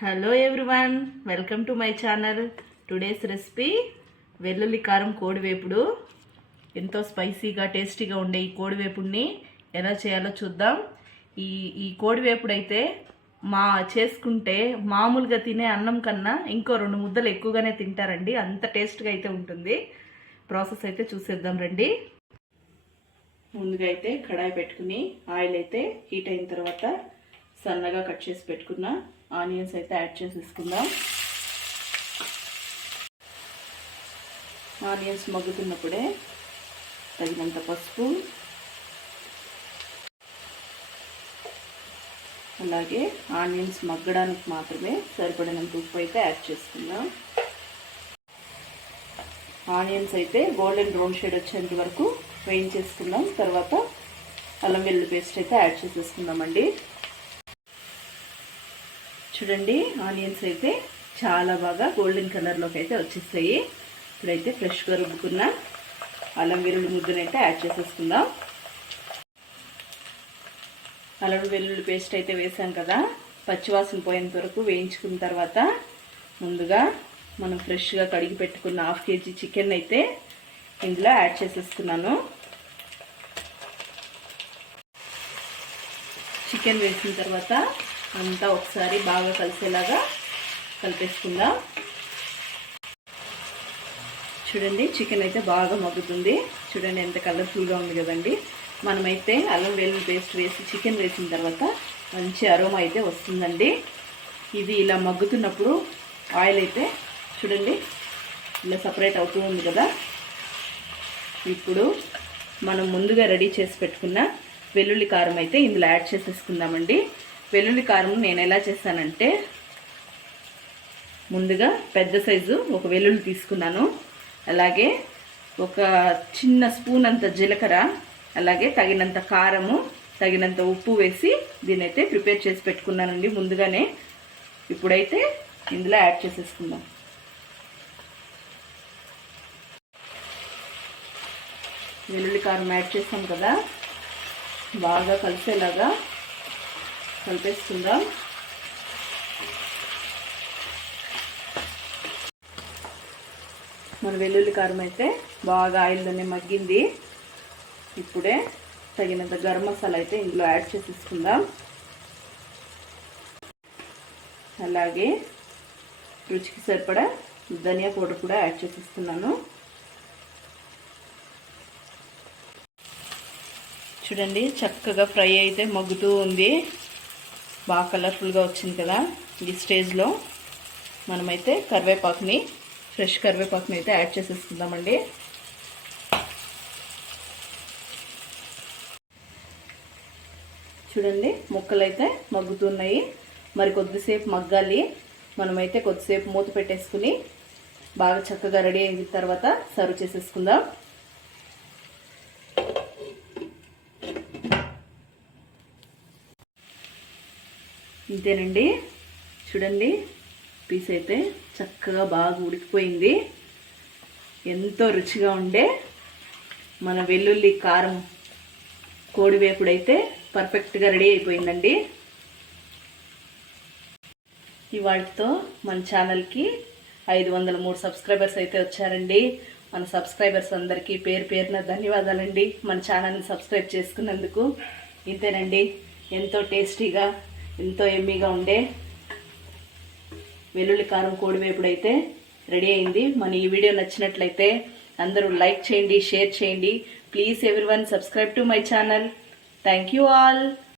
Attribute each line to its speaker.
Speaker 1: Hello everyone welcome to my channel today's recipe వెల్లుల్లి కారం కోడివేపుడు. ఎంతో స్పైసీగా టేస్టీగా ఉండే ఈ కోడివేపుడిని ఎలా చేయాలో చూద్దాం. ఈ ఈ కోడివేపుడు అయితే మా చేసుకుంటే మామూలుగా తినే అన్నం కన్నా ఇంకో రెండు ముద్దలు ఎక్కువగానే తింటారండి. అంత టేస్ట్గా అయితే ఉంటుంది. ప్రాసెస్ అయితే చూసేద్దాం రండి. ముందుగా అయితే కడాయి పెట్టుకుని ఆయిల్ అయితే హీట్ అయిన తర్వాత సన్నగా కట్ చేసి పెట్టుకున్న. ఆనియన్స్ అయితే యాడ్ చేసేసుకుందాం. ఆనియన్స్ మగ్గుతున్నప్పుడే తగినంత పసుపు అలాగే ఆనియన్స్ మగ్గడానికి మాత్రమే సరిపడినంత ఉప్పు అయితే యాడ్ చేసుకుందాం. ఆనియన్స్ అయితే గోల్డెన్ బ్రౌన్ షేడ్ వచ్చేంత వరకు వేయించేసుకుందాం. తర్వాత అల్లం వెల్లుల్లి పేస్ట్ అయితే యాడ్ చేసేసుకుందామండి. చూడండి ఆనియన్స్ అయితే చాలా బాగా గోల్డెన్ కలర్లోకి అయితే వచ్చేస్తాయి ఇప్పుడైతే ఫ్రెష్గా రుబ్బుకున్న అల్లం వెల్లుల్లి ముద్దను అయితే యాడ్ చేసేసుకుందాం. అల్లం వెల్లుల్లి పేస్ట్ అయితే వేసాం కదా పచ్చివాసన పోయేంత వరకు వేయించుకున్న తర్వాత ముందుగా మనం ఫ్రెష్గా కడిగి పెట్టుకున్న హాఫ్ కేజీ చికెన్ అయితే ఇందులో యాడ్ చేసేసుకున్నాను చికెన్ వేసిన తర్వాత అంతా ఒకసారి బాగా కలిసేలాగా కలిపేసుకుందాం. చూడండి చికెన్ అయితే బాగా మగ్గుతుంది. చూడండి ఎంత కలర్ఫుల్గా ఉంది కదండి. మనమైతే అల్లం వెల్లుల్లి పేస్ట్ వేసి చికెన్ వేసిన తర్వాత మంచి అరోమా అయితే వస్తుందండి. ఇది ఇలా మగ్గుతున్నప్పుడు ఆయిల్ అయితే చూడండి ఇలా సపరేట్ అవుతూ ఉంది కదా. ఇప్పుడు మనం ముందుగా రెడీ చేసి పెట్టుకున్న వెల్లుల్లి కారం అయితే ఇందులో యాడ్ చేసేసుకుందామండి. వెల్లుల్లి కారం నేను ఎలా చేస్తానంటే ముందుగా పెద్ద సైజు ఒక వెల్లుల్లి తీసుకున్నాను. అలాగే ఒక చిన్న స్పూన్ అంత జీలకర్ర అలాగే తగినంత కారము తగినంత ఉప్పు వేసి దీని అయితే ప్రిపేర్ చేసి పెట్టుకున్నానండి ముందుగానే. ఇప్పుడైతే ఇందులో యాడ్ చేసేసుకుందాం. వెల్లుల్లి కారం యాడ్ చేస్తాం కదా. బాగా కలిసేలాగా కలిపేసుకుందాం. మన వెల్లుల్లి కారం అయితే బాగా ఆయిల్లోనే మగ్గింది. ఇప్పుడే తగినంత గరం మసాలా అయితే ఇందులో యాడ్ చేసేసుకుందాం. అలాగే రుచికి సరిపడా ధనియా పౌడర్ కూడా యాడ్ చేసేస్తున్నాను. చూడండి చక్కగా ఫ్రై అయితే మగ్గుతూ ఉంది. బాగా కలర్ఫుల్గా వచ్చింది కదా ఈ స్టేజ్లో మనమైతే కరివేపాకుని ఫ్రెష్ కరివేపాకుని అయితే యాడ్ చేసేసుకుందామండి. చూడండి ముక్కలు అయితే మగ్గుతున్నాయి. మరి కొద్దిసేపు మగ్గాలి. మనమైతే కొద్దిసేపు మూత పెట్టేసుకుని బాగా చక్కగా రెడీ అయిన తర్వాత సర్వ్ చేసేసుకుందాం. ఇంతేనండి. చూడండి పీస్ అయితే చక్కగా బాగా ఉడికిపోయింది. ఎంతో రుచిగా ఉండే మన వెల్లుల్లి కారం కోడివేపుడైతే పర్ఫెక్ట్గా రెడీ అయిపోయిందండి. ఇవాటితో మన ఛానల్కి ఐదు వందల మూడు సబ్స్క్రైబర్స్ అయితే వచ్చారండి. మన సబ్స్క్రైబర్స్ అందరికీ పేరు పేరున ధన్యవాదాలండి. మన ఛానల్ని సబ్స్క్రైబ్ చేసుకున్నందుకు ఇంతేనండి. ఎంతో టేస్టీగా ఎంతో ఎమ్మీగా ఉండే వెల్లుల్లి కారం కోడివేపుడైతే రెడీ అయింది. మన ఈ వీడియో నచ్చినట్లయితే అందరూ లైక్ చేయండి షేర్ చేయండి. Please everyone subscribe to my channel. Thank you all.